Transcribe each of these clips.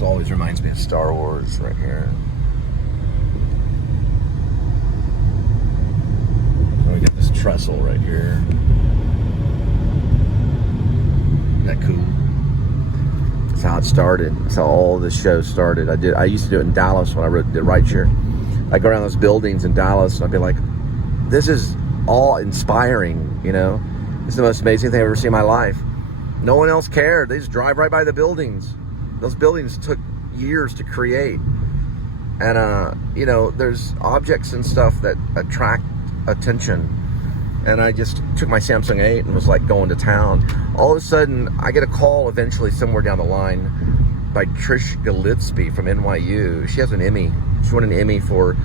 This always reminds me of Star Wars right here. Oh, we got this trestle right here. Isn't that cool? That's how it started. That's how all this show started. I used to do it in Dallas when I wrote the Right Share. I'd go around those buildings in Dallas and I'd be like, this is all inspiring, you know? It's the most amazing thing I've ever seen in my life. No one else cared. They just drive right by the buildings. Those buildings took years to create. And, you know, there's objects and stuff that attract attention. And I just took my Samsung 8 and was like going to town. All of a sudden, I get a call eventually somewhere down the line by Trish Gillespie from NYU. She has an Emmy. She won an Emmy for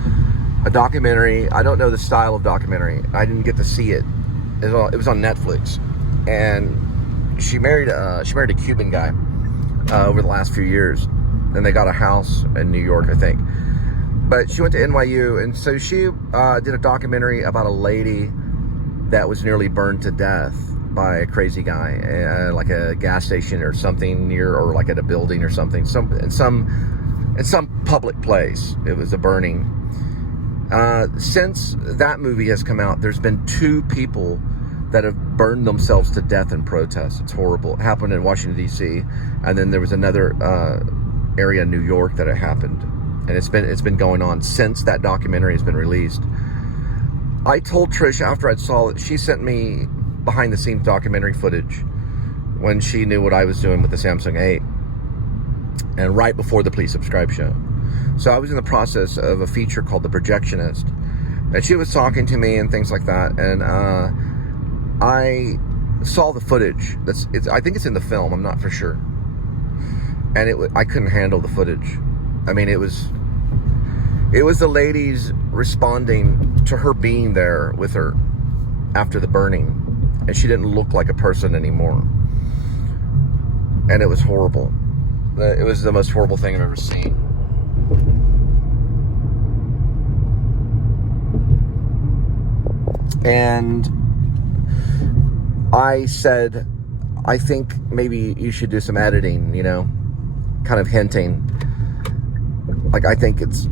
a documentary. I don't know the style of documentary. I didn't get to see it. It was on Netflix. And she married a Cuban guy over the last few years. And they got a house in New York, I think. But she went to NYU, and so she did a documentary about a lady that was nearly burned to death by a crazy guy, like a gas station or something near, or like at a building or something, in some public place. It was a burning. Since that movie has come out, there's been 2 people that have burned themselves to death in protest. It's horrible. It happened in Washington, D.C., and then there was another area in New York that it happened. And it's been going on since that documentary has been released. I told Trish after I saw it, she sent me behind the scenes documentary footage when she knew what I was doing with the Samsung 8. And right before the Please Subscribe show. So I was in the process of a feature called The Projectionist. And she was talking to me and things like that. And I saw the footage. I think it's in the film. I'm not for sure. And I couldn't handle the footage. I mean, it was the ladies responding to her being there with her after the burning. And she didn't look like a person anymore. And it was horrible. It was the most horrible thing I've ever seen. And I said, I think maybe you should do some editing, you know, kind of hinting. Like, I think it's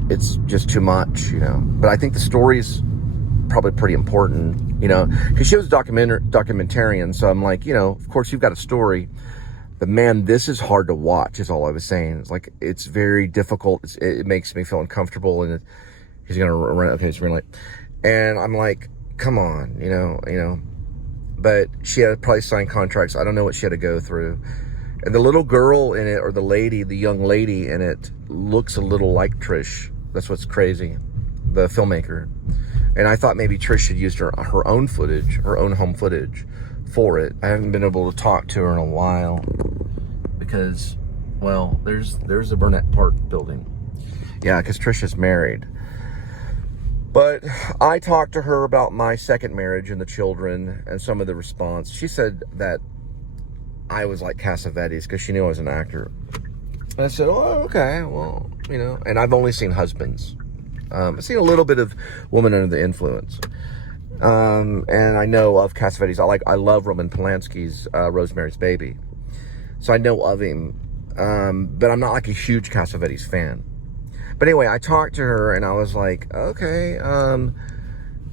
just too much, you know. But I think the story's probably pretty important, you know. Because she was a documentarian, so I'm like, you know, of course you've got a story. But man, this is hard to watch, is all I was saying. It's like, it's very difficult. It makes me feel uncomfortable. And he's going to run, okay, it's running late. And I'm like, come on, you know. But she had probably signed contracts. I don't know what she had to go through. And the little girl in it, or the young lady in it, looks a little like Trish. That's what's crazy. The filmmaker. And I thought maybe Trish had used her own footage, her own home footage for it. I haven't been able to talk to her in a while because, well, there's the Burnett Park building. Yeah, because Trish is married. But I talked to her about my second marriage and the children and some of the response. She said that I was like Cassavetes because she knew I was an actor. And I said, oh, okay, well, you know. And I've only seen Husbands. I've seen a little bit of Woman Under the Influence. And I know of Cassavetes. I love Roman Polanski's Rosemary's Baby. So I know of him. But I'm not like a huge Cassavetes fan. But anyway, I talked to her and I was like, okay,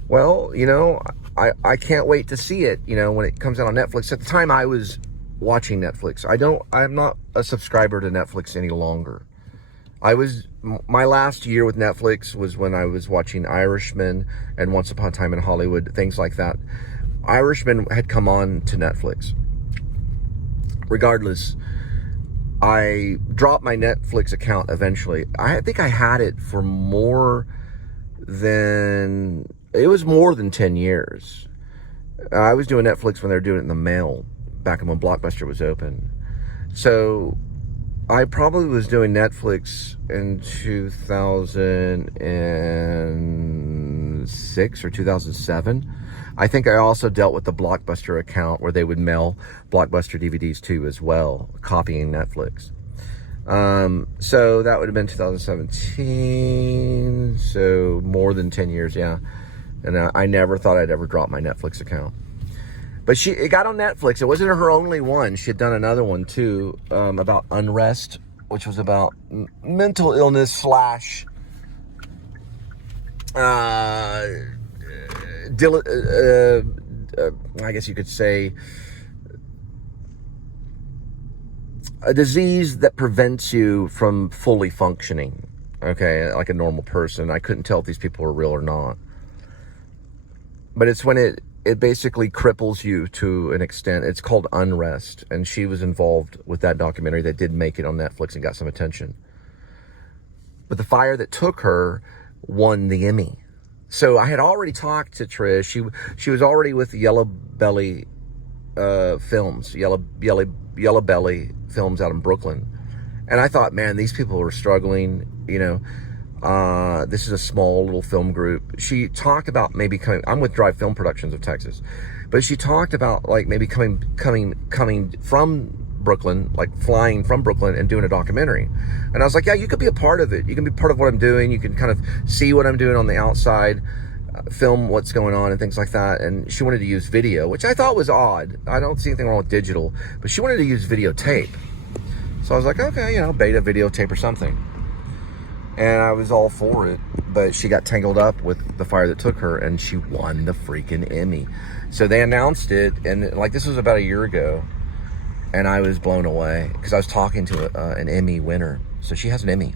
well, you know, I can't wait to see it, you know, when it comes out on Netflix. At the time I was watching Netflix. I'm not a subscriber to Netflix any longer. My last year with Netflix was when I was watching Irishman and Once Upon a Time in Hollywood, things like that. Irishman had come on to Netflix. Regardless, I dropped my Netflix account eventually. I think I had it for more than 10 years. I was doing Netflix when they were doing it in the mail, back when Blockbuster was open. So I probably was doing Netflix in 2006 or 2007. I think I also dealt with the Blockbuster account where they would mail Blockbuster DVDs too as well, copying Netflix. So that would have been 2017. So more than 10 years, yeah. And I never thought I'd ever drop my Netflix account. But it got on Netflix. It wasn't her only one. She had done another one too, about unrest which was about mental illness slash I guess you could say a disease that prevents you from fully functioning, okay, like a normal person. I couldn't tell if these people were real or not. But it's when it basically cripples you to an extent. It's called unrest. And she was involved with that documentary that did make it on Netflix and got some attention. But the fire that took her won the Emmy. So I had already talked to Trish. She was already with Yellow Belly Films, Yellow Belly Films out in Brooklyn. And I thought, man, these people are struggling, you know. This is a small little film group. She talked about maybe coming, I'm with Drive Film Productions of Texas, but she talked about like maybe coming from Brooklyn, like flying from Brooklyn and doing a documentary. And I was like, yeah, you could be a part of it. You can be part of what I'm doing. You can kind of see what I'm doing on the outside, film what's going on and things like that. And she wanted to use video, which I thought was odd. I don't see anything wrong with digital, but she wanted to use videotape. So I was like, okay, you know, beta videotape or something. And I was all for it, but she got tangled up with the fire that took her, and she won the freaking Emmy. So they announced it, and like this was about a year ago, and I was blown away because I was talking to an Emmy winner. So she has an Emmy.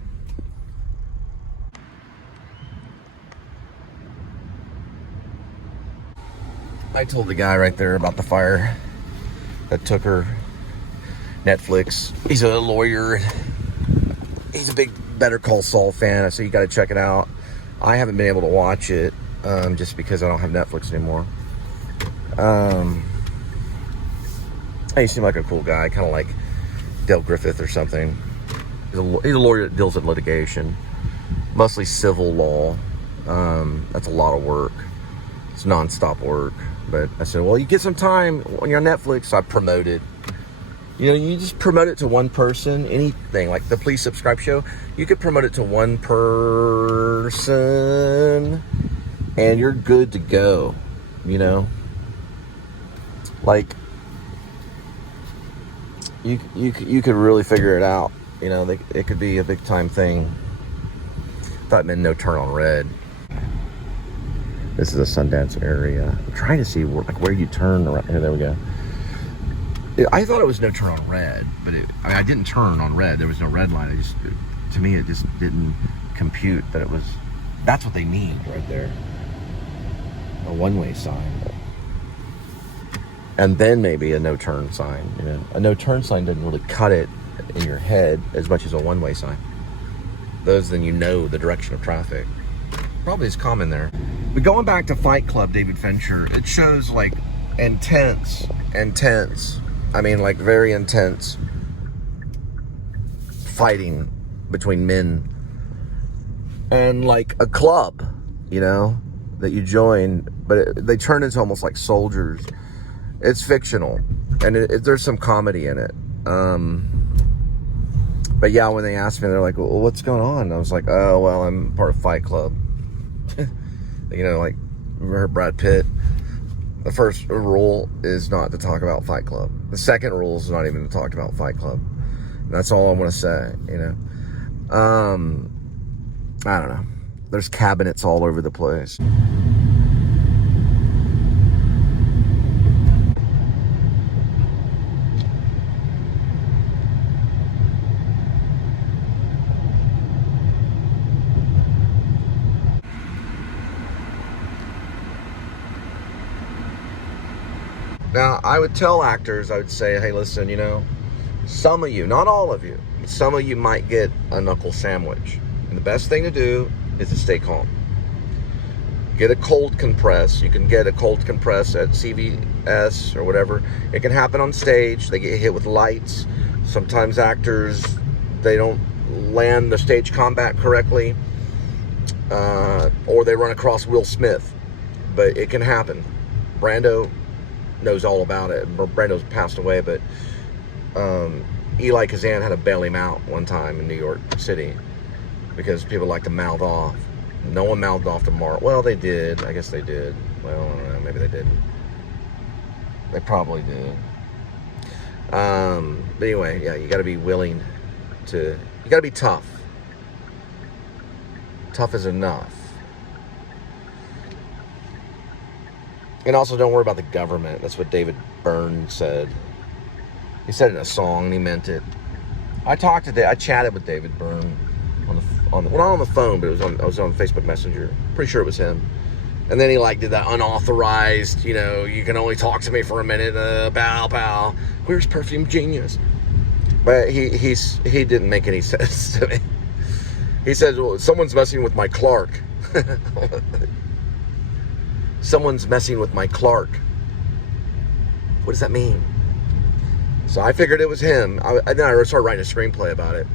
I told the guy right there about the fire that took her. Netflix. He's a lawyer. He's a big Better Call Saul fan, so you got to check it out. I haven't been able to watch it just because I don't have Netflix anymore. He seemed like a cool guy, kind of like Dale Griffith or something. He's a lawyer that deals with litigation, mostly civil law. That's a lot of work. It's nonstop work. But I said, well, you get some time when you're on Netflix. So I promoted. You know, you just promote it to one person, anything, like the Please Subscribe show, you could promote it to one person and you're good to go, you know? Like, you could really figure it out, you know, it could be a big time thing. Thought it meant no turn on red. This is a Sundance area. I'm trying to see where you turn around. Here, there we go. I thought it was no turn on red, but I didn't turn on red. There was no red line. To me, it just didn't compute that it was. That's what they need right there. A one-way sign, and then maybe a no-turn sign. You know, a no-turn sign doesn't really cut it in your head as much as a one-way sign. Those, then you know the direction of traffic. Probably is common there. But going back to Fight Club, David Fincher, it shows like intense. I mean, like very intense fighting between men and like a club, you know, that you join, but they turn into almost like soldiers. It's fictional, and there's some comedy in it. But yeah, when they asked me, they're like, well, what's going on? And I was like, oh, well, I'm part of Fight Club. You know, like, remember Brad Pitt? The first rule is not to talk about Fight Club. The second rule is not even to talk about Fight Club. And that's all I want to say, you know. I don't know. There's cabinets all over the place. Now, I would tell actors, I would say, hey, listen, you know, some of you, not all of you, but some of you might get a knuckle sandwich. And the best thing to do is to stay calm. Get a cold compress. You can get a cold compress at CVS or whatever. It can happen on stage. They get hit with lights. Sometimes actors, they don't land the stage combat correctly. Or they run across Will Smith. But it can happen. Brando knows all about it. Brando's passed away, but Eli Kazan had to bail him out one time in New York City because people like to mouth off. No one mouthed off to Mark. Well, they did. I guess they did. Well, I don't know. Maybe they didn't. They probably did. But anyway, yeah, you got to be willing you gotta be tough. Tough is enough. And also, don't worry about the government. That's what David Byrne said. He said it in a song, and he meant it. I chatted with David Byrne well, not on the phone, but I was on Facebook Messenger. Pretty sure it was him. And then he did that unauthorized, you can only talk to me for a minute, pow. Where's Perfume Genius? But he didn't make any sense to me. He said, well, someone's messing with my Clark. Someone's messing with my Clark. What does that mean? So I figured it was him. Then I started writing a screenplay about it.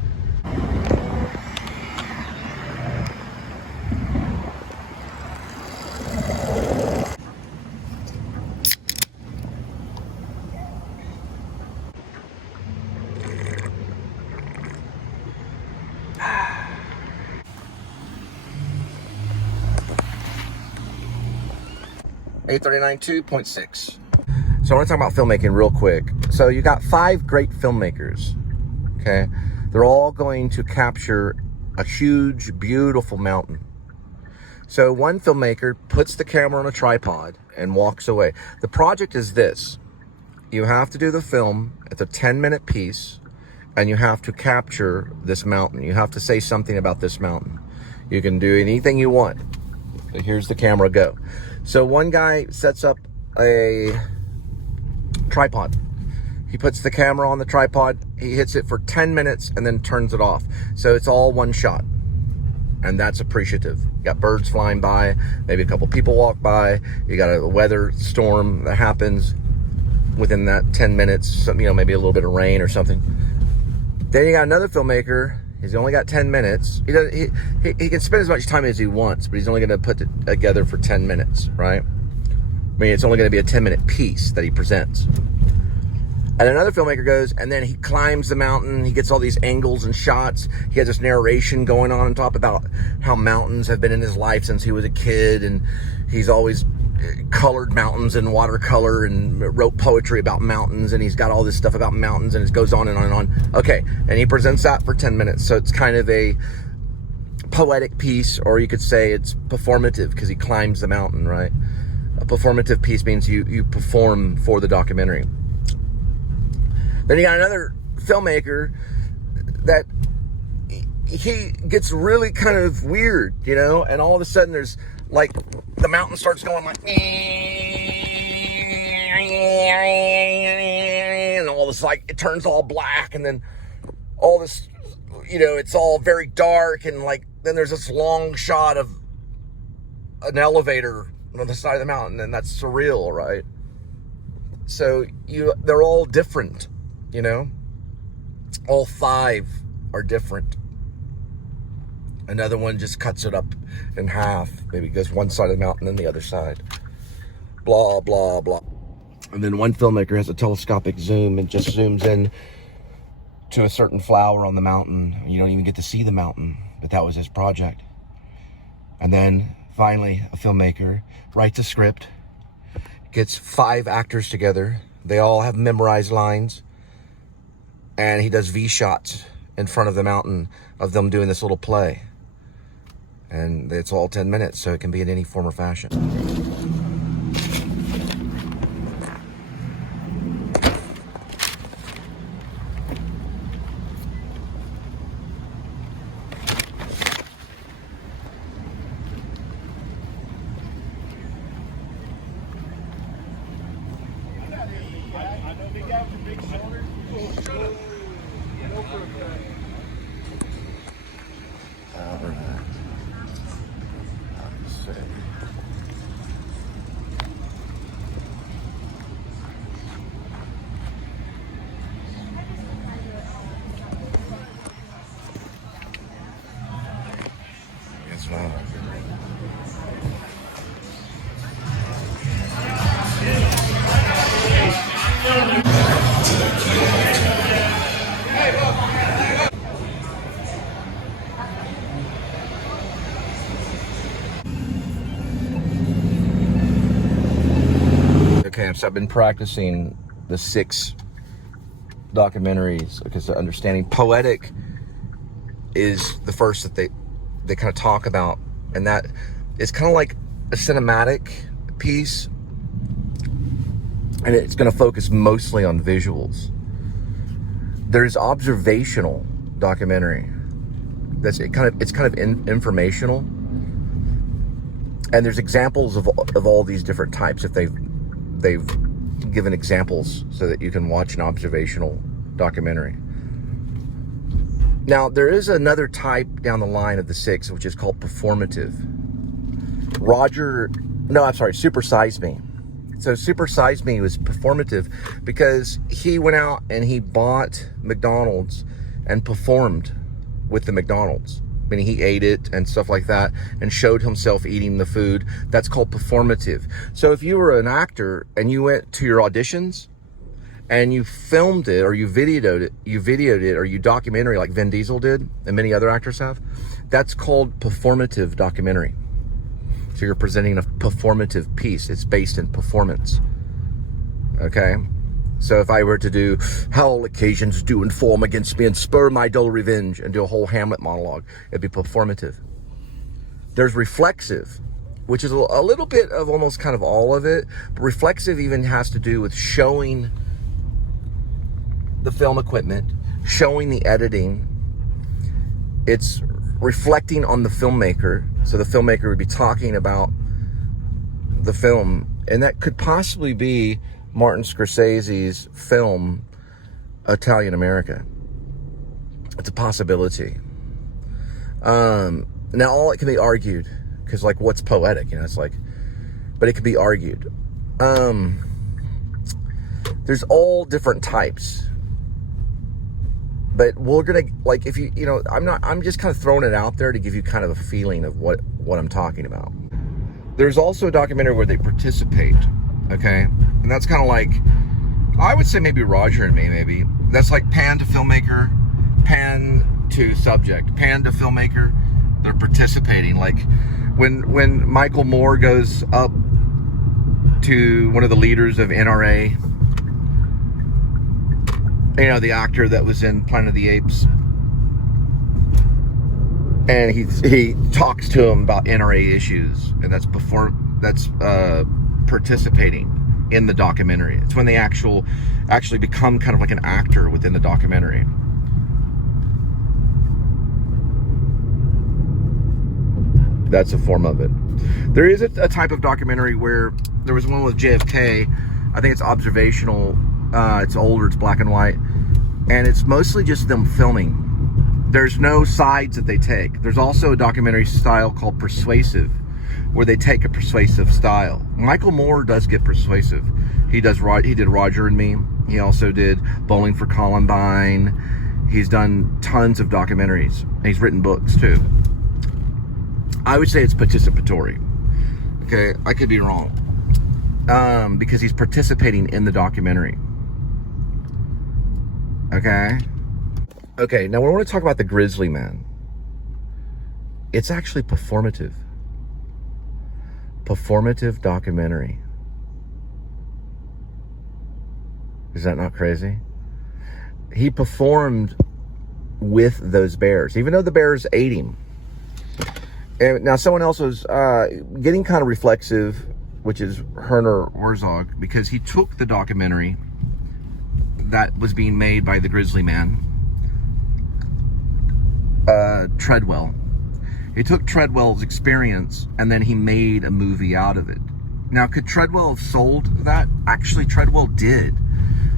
A39.2.6. So I want to talk about filmmaking real quick. So you got 5 great filmmakers, okay? They're all going to capture a huge, beautiful mountain. So one filmmaker puts the camera on a tripod and walks away. The project is this. You have to do the film. It's a 10-minute piece, and you have to capture this mountain. You have to say something about this mountain. You can do anything you want. Here's the camera, go. So one guy sets up a tripod. He puts the camera on the tripod, he hits it for 10 minutes and then turns it off. So it's all one shot. And that's appreciative. You got birds flying by, maybe a couple people walk by, you got a weather storm that happens within that 10 minutes, maybe a little bit of rain or something. Then you got another filmmaker. He's only got 10 minutes. He can spend as much time as he wants, but he's only going to put it together for 10 minutes, right? I mean, it's only going to be a 10-minute piece that he presents. And another filmmaker goes, and then he climbs the mountain. He gets all these angles and shots. He has this narration going on top about how mountains have been in his life since he was a kid, and he's always colored mountains in watercolor and wrote poetry about mountains, and he's got all this stuff about mountains, and it goes on and on and on. Okay, and he presents that for 10 minutes. So it's kind of a poetic piece, or you could say it's performative because he climbs the mountain, right? A performative piece means you perform for the documentary. Then you got another filmmaker that he gets really kind of weird, and all of a sudden there's the mountain starts going and all this it turns all black, and then all this, it's all very dark, and then there's this long shot of an elevator on the side of the mountain, and that's surreal, right? So they're all different, all 5 are different. Another one just cuts it up in half. Maybe goes one side of the mountain and the other side. Blah, blah, blah. And then one filmmaker has a telescopic zoom and just zooms in to a certain flower on the mountain. You don't even get to see the mountain, but that was his project. And then finally, a filmmaker writes a script, gets 5 actors together. They all have memorized lines. And he does V-shots in front of the mountain of them doing this little play. And it's all 10 minutes, so it can be in any form or fashion. Okay, so I've been practicing the 6 documentaries because understanding poetic is the first that they kind of talk about, and that is kind of like a cinematic piece, and it's going to focus mostly on visuals. There's observational documentary. It's kind of informational, and there's examples of all these different types. If they've given examples so that you can watch an observational documentary. Now, there is another type down the line of the 6, which is called performative. Super Size Me. So Super Size Me was performative because he went out and he bought McDonald's and performed with the McDonald's. I mean, he ate it and stuff like that and showed himself eating the food. That's called performative. So if you were an actor and you went to your auditions and you filmed it or you videoed it or you documentary like Vin Diesel did and many other actors have, that's called performative documentary. So you're presenting a performative piece. It's based in performance. Okay? So if I were to do how all occasions do inform against me and spur my dull revenge and do a whole Hamlet monologue, it'd be performative. There's reflexive, which is a little bit of almost kind of all of it. But reflexive even has to do with showing the film equipment, showing the editing. It's reflecting on the filmmaker. So the filmmaker would be talking about the film, and that could possibly be Martin Scorsese's film Italian America. It's a possibility. Now all it can be argued, because like what's poetic, it's like, but it can be argued. There's all different types, but we're gonna, like, if I'm just kind of throwing it out there to give you kind of a feeling of what I'm talking about. There's also a documentary where they participate. Okay, and that's kind of like, I would say maybe Roger and Me, maybe. That's like pan to filmmaker, pan to subject, pan to filmmaker. They're participating. Like when Michael Moore goes up to one of the leaders of NRA, the actor that was in Planet of the Apes, and he talks to him about NRA issues, and that's participating in the documentary. It's when they actually become kind of like an actor within the documentary. That's a form of it. There is a type of documentary where there was one with JFK. I think it's observational. It's older, it's black and white, and it's mostly just them filming. There's no sides that they take. There's also a documentary style called persuasive, where they take a persuasive style. Michael Moore does get persuasive. He did Roger and Me. He also did Bowling for Columbine. He's done tons of documentaries. He's written books too. I would say it's participatory. Okay, I could be wrong. Because he's participating in the documentary. Okay, now we want to talk about the Grizzly Man. It's actually performative. Performative documentary. Is that not crazy? He performed with those bears, even though the bears ate him. And now someone else was getting kind of reflexive, which is Werner Herzog, because he took the documentary that was being made by the Grizzly Man, Treadwell. He took Treadwell's experience and then he made a movie out of it. Now, could Treadwell have sold that? Actually, Treadwell did.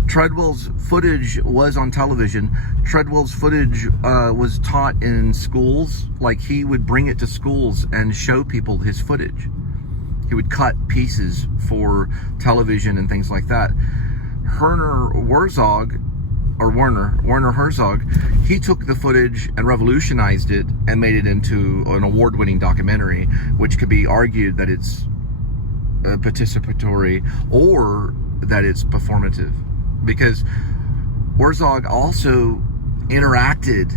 Treadwell's footage was on television. Treadwell's footage was taught in schools. Like, he would bring it to schools and show people his footage. He would cut pieces for television and things like that. Werner Herzog, he took the footage and revolutionized it and made it into an award-winning documentary, which could be argued that it's participatory or that it's performative, because Herzog also interacted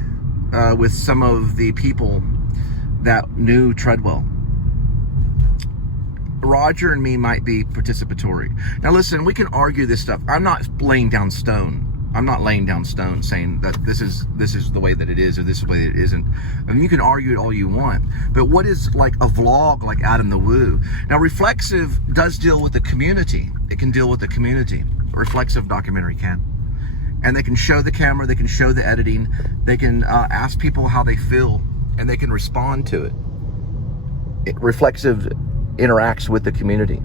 with some of the people that knew Treadwell. Roger and Me might be participatory. Now listen, we can argue this stuff. I'm not laying down stone. I'm not laying down stones saying that this is the way that it is or this is the way that it isn't. I mean, you can argue it all you want, but what is like a vlog like Adam the Woo? Now, reflexive does deal with the community. It can deal with the community. A reflexive documentary can. And they can show the camera, they can show the editing, they can ask people how they feel, and they can respond to it. Reflexive interacts with the community.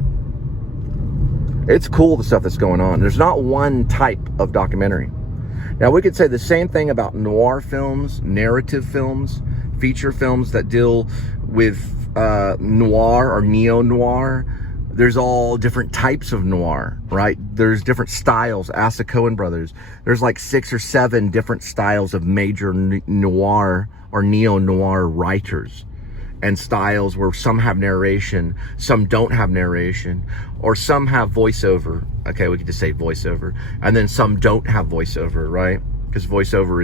It's cool, the stuff that's going on. There's not one type of documentary. Now, we could say the same thing about noir films, narrative films, feature films that deal with noir or neo-noir. There's all different types of noir, right? There's different styles. Ask the Coen brothers. There's like 6 or 7 different styles of major noir or neo-noir writers. And styles where some have narration, some don't have narration, or some have voiceover. Okay, we could just say voiceover. And then some don't have voiceover, right? Because voiceover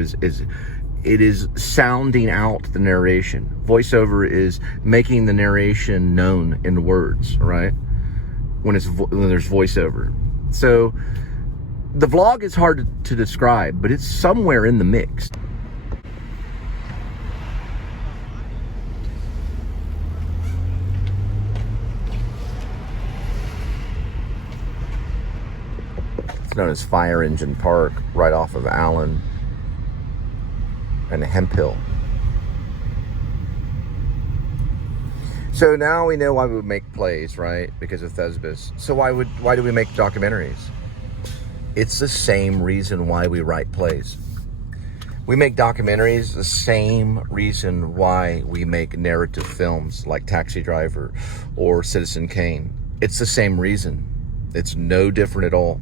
is sounding out the narration. Voiceover is making the narration known in words, right? When there's voiceover. So the vlog is hard to describe, but it's somewhere in the mix. Known as Fire Engine Park, right off of Allen and Hemphill. So now we know why we make plays, right? Because of Thesbis. So why do we make documentaries? It's the same reason why we write plays. We make documentaries the same reason why we make narrative films like Taxi Driver or Citizen Kane. It's the same reason. It's no different at all.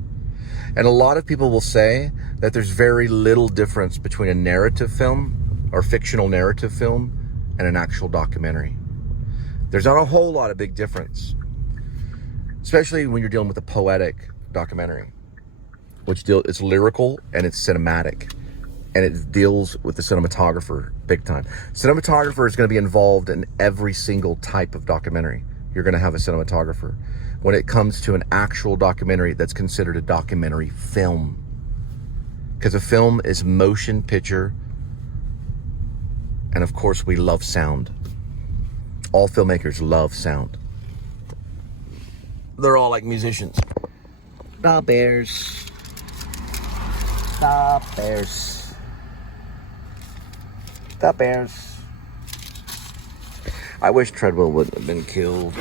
And a lot of people will say that there's very little difference between a narrative film or fictional narrative film and an actual documentary. There's not a whole lot of big difference, especially when you're dealing with a poetic documentary, it's lyrical and it's cinematic, and it deals with the cinematographer big time. Cinematographer is going to be involved in every single type of documentary. You're going to have a cinematographer. When it comes to an actual documentary that's considered a documentary film. Because a film is motion picture. And of course, we love sound. All filmmakers love sound. They're all like musicians. The Bears. The Bears. The Bears. I wish Treadwell wouldn't have been killed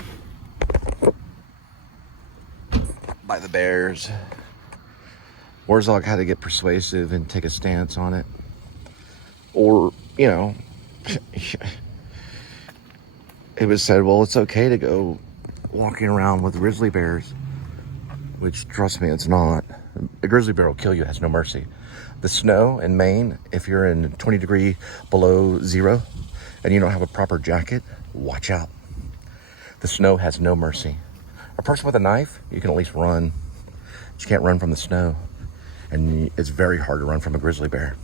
by the Bears. Warzog had to get persuasive and take a stance on it. Or, you know, it was said, well, it's okay to go walking around with grizzly bears. Which, trust me, it's not. A grizzly bear will kill you, has no mercy. The snow in Maine, if you're in 20 degree below zero and you don't have a proper jacket, watch out. The snow has no mercy. A person with a knife, you can at least run. But you can't run from the snow. And it's very hard to run from a grizzly bear.